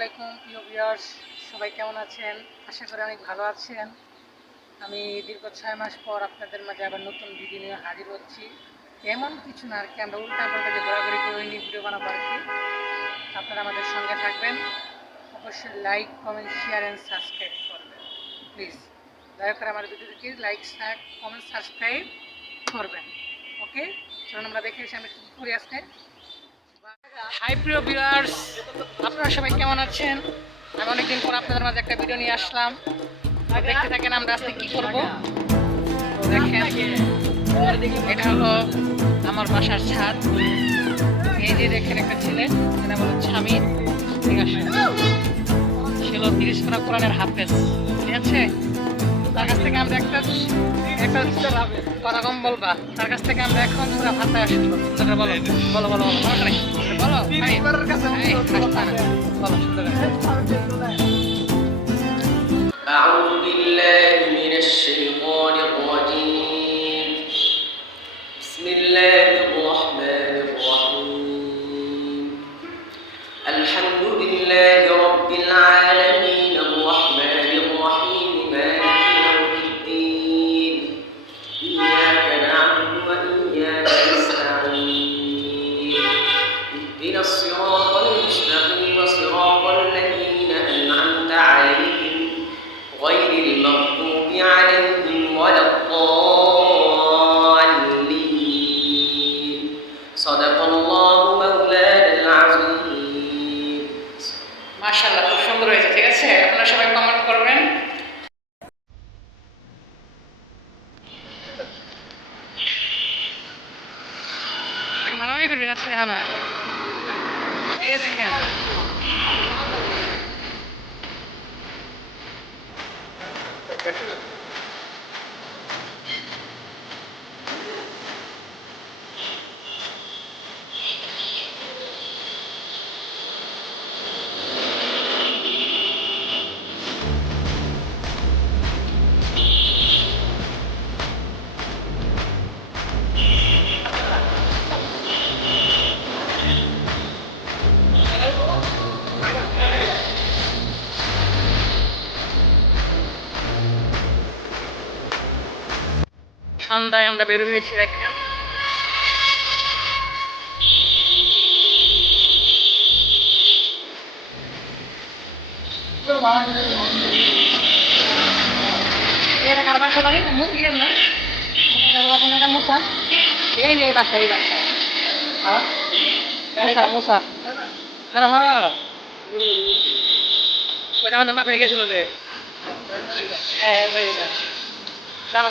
আলাইকুম, প্রিয় ভিউয়ার্স সবাই কেমন আছেন? আশা করি অনেক ভালো আছেন। আমি দীর্ঘ ছয় মাস পর আপনাদের মাঝে আবার নতুন ভিডিও নিয়ে হাজির হচ্ছি। এমন কিছু না আর কি, আমরা উল্টা যে ঘোরাঘুরি করে নিয়ে ভিডিও বানাবো আর কি। আপনারা আমাদের সঙ্গে থাকবেন। অবশ্যই like comment share and subscribe করবেন। প্লিজ দয়া করে আমার ভিডিওটিকে লাইক কমেন্ট সাবস্ক্রাইব করবেন। ওকে চলুন আমরা দেখে এসে আমি কী করি আজকে। হাই প্রিয় ভিউয়ার্স আপনারা সবাই কেমন আছেন? আমি অনেকদিন পর আপনাদের মাঝে একটা ভিডিও নিয়ে আসলাম। দেখতে থাকেন আমরা আজকে কি করব। দেখেন, এটা হলো আমার বাসার ছাদ। এই যে দেখেন একটা ছেলে এটা হলো স্বামী ঠিক আছে? হলো তিরিশ করা কোরআনের হাফেজ। ঠিক আছে? তার কাছ থেকে আমরা একটা একটা কথা কম বলবা তার কাছ থেকে আমরা এখন পুরো ভাতা শুনবো সুন্দর করে বলো বলো বলো বলো সমস্যা নেই বলো এই, এই, হাসতা না। বলো সুন্দর করে أعوذ بالله من الشيطان الرجيم بسم الله Iedereen samen. keer. ঠান্ডায় আমরা বের হয়েছি দেখেন এটা কার বাসা লাগে মুখ দিয়ে না এটা মুসা এই যে এই বাসা এই বাসা হ্যাঁ মুসা হ্যাঁ হ্যাঁ রে হ্যাঁ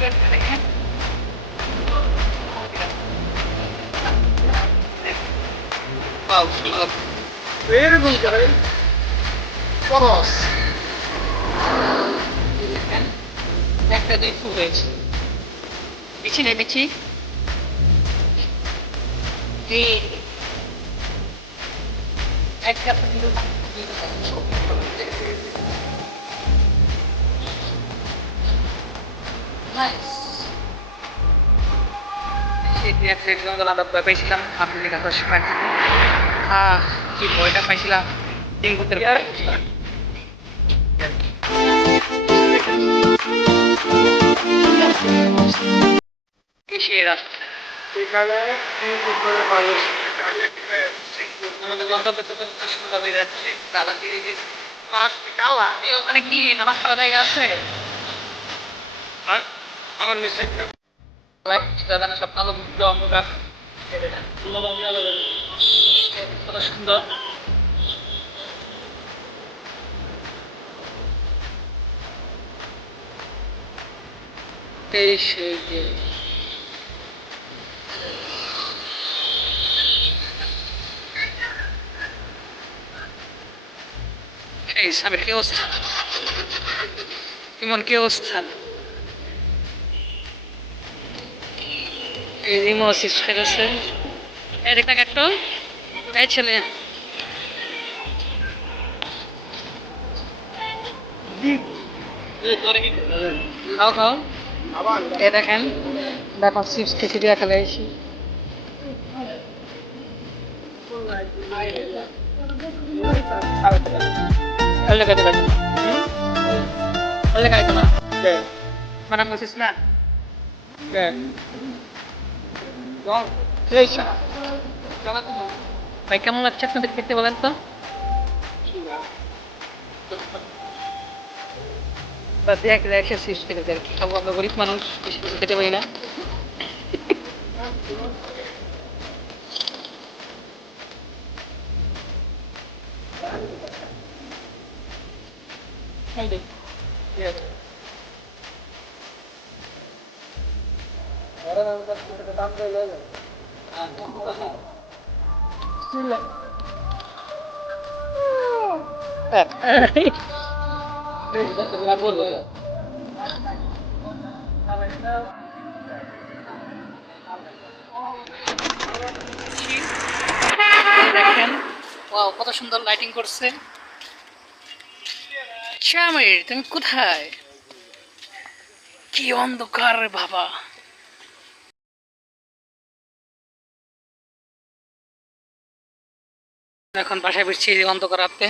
আর আপনি এরকম করে খরচ একটা ফুল হয়েছে বেছি তিন একটা সেদিন একটা একজন আমরা বই পাইছিলাম আপনি লেখা দশ পাঁচ আহ কি বইটা পাইছিলাম। ডেঙ্গুতে হয়ে ধীরে ধীরে পাঁচ কালা ওখানে কি নামাজ পড়া জায়গা আছে? আর আমার সুন্দর। তেইশ যে এই সাবের কি অবস্থা? ইমন কি অবস্থা? এই ইমো অসিস ফেলেছে এই দেখ না একটু এই ছেলে খাও খাও এ দেখেন দেখো চিপস খিচুড়ি রাখা রয়েছে অল্লে কাটে কাটে অল্লে কাটে না মানে ভাই কেমন লাগছে আপনাদের খেতে বলেন তো? দেখ দেখে সৃষ্টি থেকে দেখ। খাব আমরা গরিব মানুষ বেশি কিছু খেতে পারি না। এই দেখ। কত সুন্দর লাইটিং করছে। তুমি কোথায়? কি অন্ধকার বাবা। এখন বাসায় ফিরছি অন্ধকার রাতে।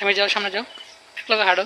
আমি যাও সামনে যাও। হাঁটো।